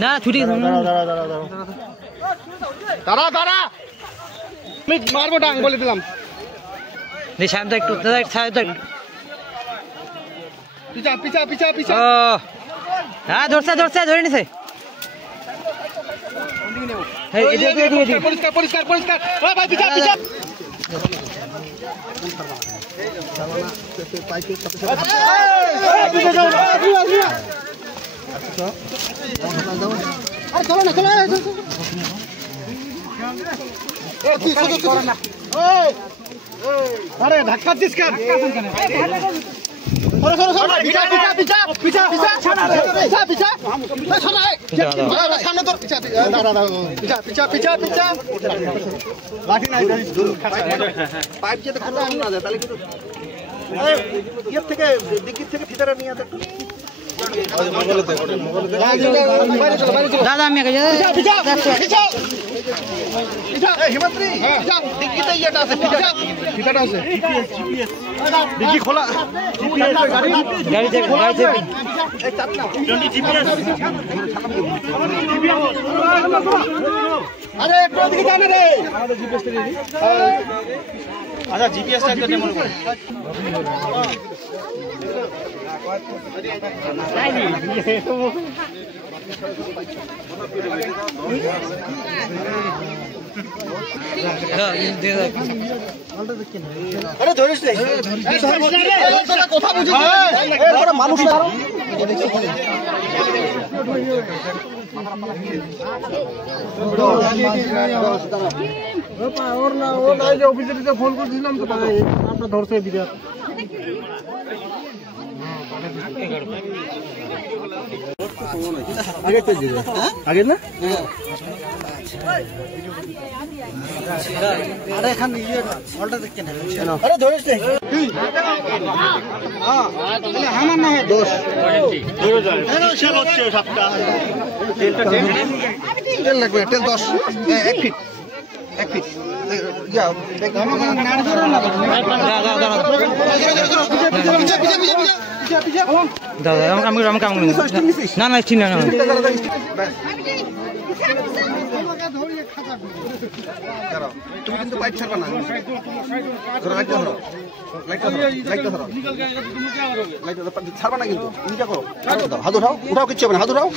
না ছুটি দাঁড়া দাঁড়া আমি মারবো ডাং বলে দিলাম সামনে একটু সাইড পিছা পিছা পিছা পিছা ও হ্যাঁ ধরছে ধরে নিছে পরিষ্কার পরিষ্কার পরিষ্কার ও ভাই পিছা পিছা আরে ধাক্কা দিস কেন সামনে তো লাঠি নাই পাইপ যেতে খোলা না যায় তাহলে কিন্তু ইয়ের থেকে দিকির থেকে ভিতরে নিয়ে আসে দাদা আমি হিমাদ্রি দিকিতে ইয়েটা আছে ভিতরটা আছে দিকি খোলা গাড়ি থেকে আরে একটু দিকে জানে রে আচ্ছা জিপিএসটা একটু মনে করে আরে ধরিস রে কথা বুঝিস মানুষ ওর না ও নাই যে অফিসে ফোন করছিলাম তো আপনার ধরছে দিদা আগে তো দিবে আগে না আরে এখানে ইয়ে ফলটা দেখতে না আরে ধরিস রে হ্যাঁ তাহলে আমার না হয় দোষ ধরে যায় সে হচ্ছে সবটা তেল লাগবে তেল 10 1 ফিট 1 ফিট ইয়া দেখ আমার নাড়ি ধরে না দাদা আমি কাম করি না না চিনি না তুমি কিন্তু পাইপ ছাড়বা না ছাড়বা না কিন্তু করো হাত উঠাও উঠাও কিচ্ছু হবে না হাত উঠাও